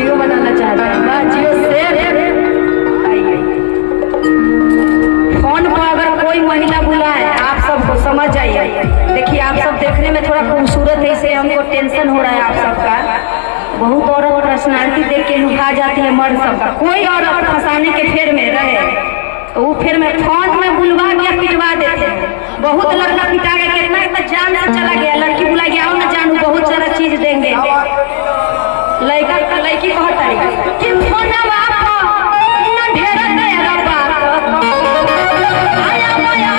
वीडियो बनाना चाहते हैं। वाह जियो शेर। आइए फोन पर अगर कोई महिला बुलाए आप सबको समझ जाइए। देखिए आप सब देखने में थोड़ा खूबसूरत है, इससे हमको टेंशन हो रहा है आप सबका। बहुत औरत पर्सनालिटी देख के लुभा जाती है मर्द सबका। कोई औरत फंसाने के फेर में रहे तो वो फिर में फोन में बुलवा के पिटवा देते हैं। बहुत लड़का पिटा गया, कितना इतना जान से चला गया। लड़की बुला गया आओ ना जानू बहुत सारा चीज देंगे। लड़की कहता है कि फोनवा न ढेर देगा बात आया माया